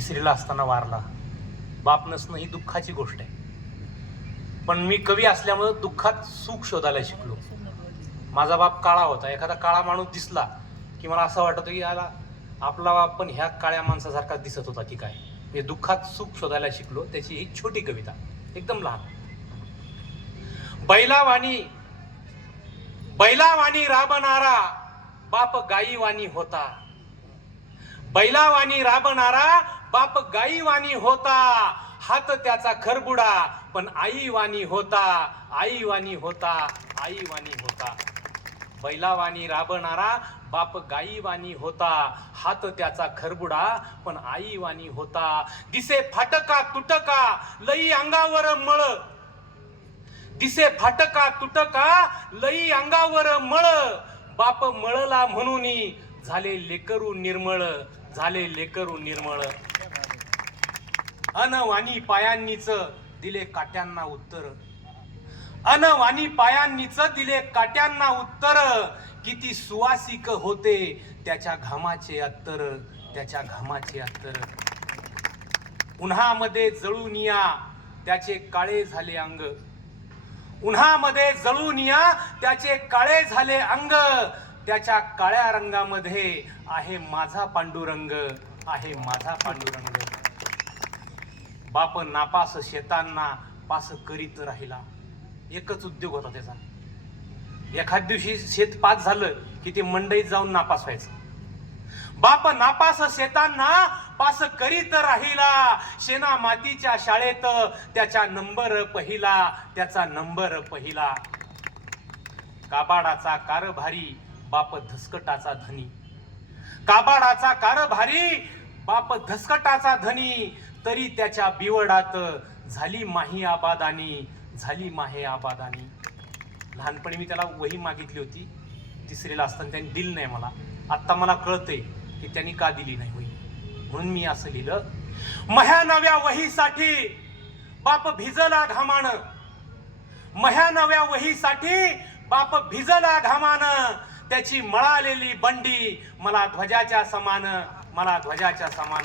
तिसरीला असताना वारला. बाप नसणं ही दुःखाची गोष्ट आहे, पण मी कवी असल्यामुळं दुःखात सुख शोधायला शिकलो. माझा बाप काळा होता. एखादा काळा माणूस दिसला की मला असं वाटतं की याला आपला बाप पण ह्या काळ्या माणसासारखा दिसत होता की काय. म्हणजे दुःखात सुख शोधायला शिकलो. त्याची ही छोटी कविता, एकदम लहान. बैलावानी राबणारा बाप गाईवानी होता. बैलावानी राबणारा बाप गाईवानी होता. हात त्याचा खरबुडा पण आईवानी होता. आईवानी होता. आईवानी होता. बैलावानी राबणारा बाप गाईवानी होता. हात त्याचा खरबुडा पण आईवानी होता. दिसे फाटका तुटका लई अंगावर मळ. दिसे फाटका तुटका लई अंगावर मळ. बाप मळला म्हणून झाले लेकरू निर्मळ. झाले लेकरू निर्मळ. अनवाणी पायांनीच दिले काट्यांना उत्तर. अनवाणी पायांनीच दिले काट्यांना उत्तर. किती सुवासिक होते त्याच्या घामाचे अत्तर. त्याच्या घामाचे अत्तर. उन्हामध्ये जळून या त्याचे काळे झाले अंग. उन्हामध्ये जळून या त्याचे काळे झाले अंग. त्याच्या काळ्या रंगामध्ये आहे माझा पांडुरंग. आहे माझा पांडुरंग. बाप नापास शेतांना पास करीत राहिला. एकच उद्योग होता त्याचा. एखाद दिवशी शेत पास झालं की ते मंडईत जाऊन नापास व्हायचं. बाप नापास शेतांना पास करीत राहिला. शेणा मातीच्या शाळेत त्याचा नंबर पहिला. त्याचा नंबर पहिला. काबाडाचा कारभारी बाप धसकटाचा धनी. काबाडाचा कारभारी बाप धसकटाचा धनी. तरी त्याच्या बिवडात झाली माही आबादानी. झाली माहे आबादानी. लहानपणी मी त्याला वही मागितली होती. तिसरीला असताना त्यांनी दिली नाही मला. आत्ता मला कळतंय की त्यांनी का दिली नाही वही. म्हणून मी असं लिहिलं. मह्या नव्या वहीसाठी बाप भिजला घामानं. मह्या नव्या वहीसाठी बाप भिजला घामानं. त्याची मळालेली बंडी मला ध्वजाच्या समान. मला ध्वजाच्या समान.